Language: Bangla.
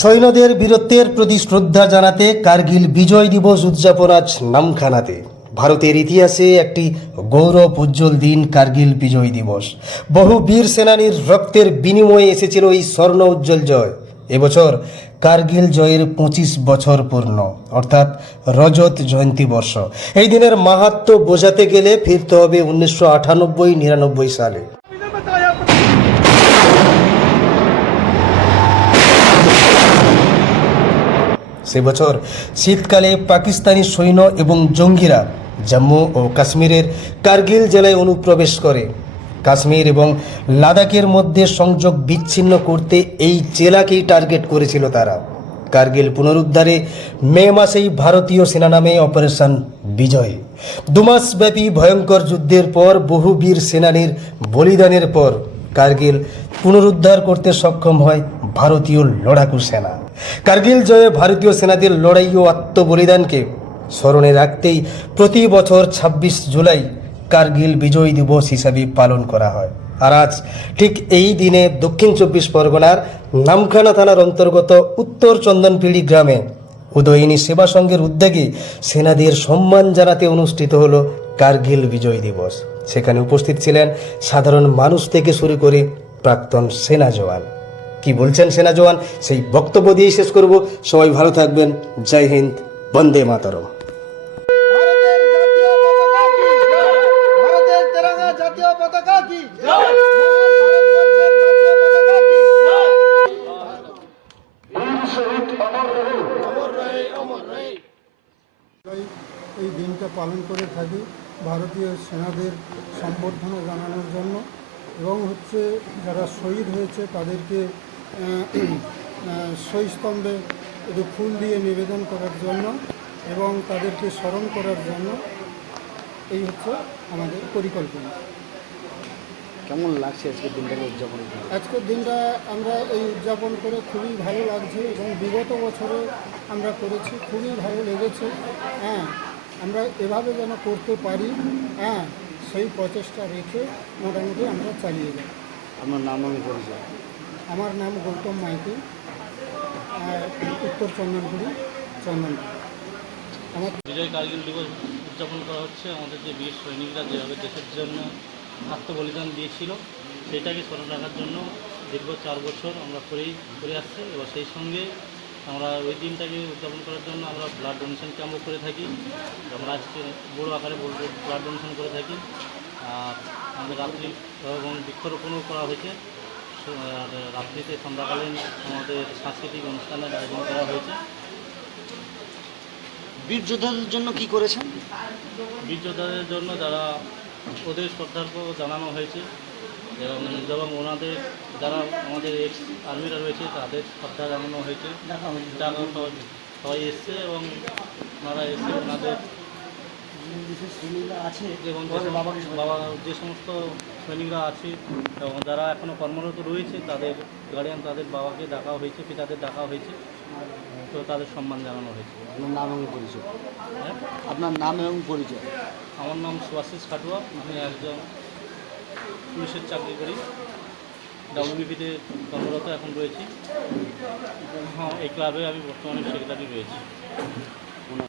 সৈন্যদের বীরত্বের প্রতি শ্রদ্ধা জানাতে কার্গিল বিজয় দিবস উদযাপন আজ নামখানাতে। ভারতের ইতিহাসে একটি গৌরব উজ্জ্বল দিন কার্গিল বিজয় দিবস। বহু বীর সেনানীর রক্তের বিনিময়ে এসেছিল এই স্বর্ণ উজ্জ্বল জয়। এবছর কার্গিল জয়ের 25 বছর পূর্ণ, অর্থাৎ রজত জয়ন্তী বর্ষ। এই দিনের মাহাত্ম্য বোঝাতে গেলে ফিরতে হবে 1998-99 সালে। সে বছর শীতকালে পাকিস্তানি সৈন্য এবং জঙ্গিরা জম্মু ও কাশ্মীরের কার্গিল জেলায় অনুপ্রবেশ করে। কাশ্মীর এবং লাদাখের মধ্যে সংযোগ বিচ্ছিন্ন করতে এই জেলাকেই টার্গেট করেছিল তারা। কার্গিল পুনরুদ্ধারে মে মাসেই ভারতীয় সেনা নামে অপারেশন বিজয়। 2 মাসব্যাপী ভয়ঙ্কর যুদ্ধের পর বহু বীর সেনানীর বলিদানের পর কার্গিল পুনরুদ্ধার করতে সক্ষম হয় ভারতীয় লড়াকু সেনা। কার্গিল জয়ে ভারতীয় সেনাদের লড়াই ও আত্মবলিদানকে স্মরণে রাখতেই প্রতি বছর 26 জুলাই কার্গিল বিজয় দিবস হিসাবে পালন করা হয়। আর আজ ঠিক এই দিনে দক্ষিণ 24 পরগনার নামখানা থানার অন্তর্গত উত্তর চন্দনপিড়ি গ্রামে উদয়িনী সেবা সংঘের উদ্যোগে সেনাদের সম্মান জানাতে অনুষ্ঠিত হলো কার্গিল বিজয় দিবস। সেখানে উপস্থিত ছিলেন সাধারণ মানুষ থেকে শুরু করে প্রাক্তন সেনা জওয়ান। কি বলছেন সেনা জওয়ান, সেই বক্তব্য দিয়েই শেষ করব। সবাই ভালো থাকবেন। জয় হিন্দ, বন্দে মাতরম। ভারতের তেরঙ্গা জাতীয় পতাকা কি জয়। এই দিনটা পালন করে থাকি ভারতীয় সেনাদের সম্বর্ধনা জানানোর জন্য, এবং যারা শহীদ হয়েছে তাদেরকে শহীদস্তম্ভে একটু ফুল দিয়ে নিবেদন করার জন্য এবং তাদেরকে স্মরণ করার জন্য এই আমাদের পরিকল্পনা। কেমন লাগছে আজকের দিনটাকে উদযাপন করে? আজকের দিনটা আমরা এই উদযাপন করে খুবই ভালো লাগছে এবং বিগত বছরে আমরা করেছি, খুবই ভালো লেগেছে। আমরা এভাবে যেন করতে পারি, সেই প্রচেষ্টা রেখে মোটামুটি আমরা চালিয়ে যাই। আপনার নাম আমি পরিচয়? আমার নাম গৌতম মাইতি, উত্তর চন্দনপুরি চন্দনপুর। আমার বিজয় কার্গিল দিবস উদযাপন করা হচ্ছে। আমাদের যে বীর সৈনিকরা যেভাবে দেশের জন্য আত্মবলিদান দিয়েছিল সেটাকে স্মরণ রাখার জন্য দীর্ঘ 4 বছর আমরা করে আসছি। এবার সেই সঙ্গে আমরা ওই দিনটাকে উদযাপন করার জন্য আমরা ব্লাড ডোনেশন ক্যাম্পও করে থাকি। আমরা আজকে বড়ো আকারে ব্লাড ডোনেশন করে থাকি। আর আমাদের রাত্রি এবং বৃক্ষরোপণও করা হয়েছে। আর রাত্রিতে সন্ধ্যাকালীন আমাদের সাংস্কৃতিক অনুষ্ঠানের আয়োজন করা হয়েছে। বীর যোদ্ধাদের জন্য কি করেছেন? বীর যোদ্ধাদের জন্য যারা ওদের শ্রদ্ধার্ঘ জানানো হয়েছে এবং ওনাদের যারা আমাদের এক্স আর্মিরা রয়েছে তাদের শ্রদ্ধা জানানো হয়েছে। সবাই এসছে এবং ওনারা এসে ওনাদের আছে এবং বাবা যে সমস্ত সৈনিকরা আছে এবং যারা এখনও কর্মরত রয়েছে তাদের গার্ডিয়ান, তাদের বাবাকে ডাকা হয়েছে, পিতাদের ডাকা হয়েছে, তো তাদের সম্মান জানানো হয়েছে। আপনার নাম এবং পরিচয়? হ্যাঁ, আপনার নাম এবং পরিচয়? আমার নাম সুভাশিস খাটুয়া। আমি একজন পুলিশের চাকরি করি, ডাব্লিউবিপিতে কর্মরত এখন রয়েছি। হ্যাঁ, এই ক্লাবে আমি বর্তমানে সেক্রেটারি রয়েছি।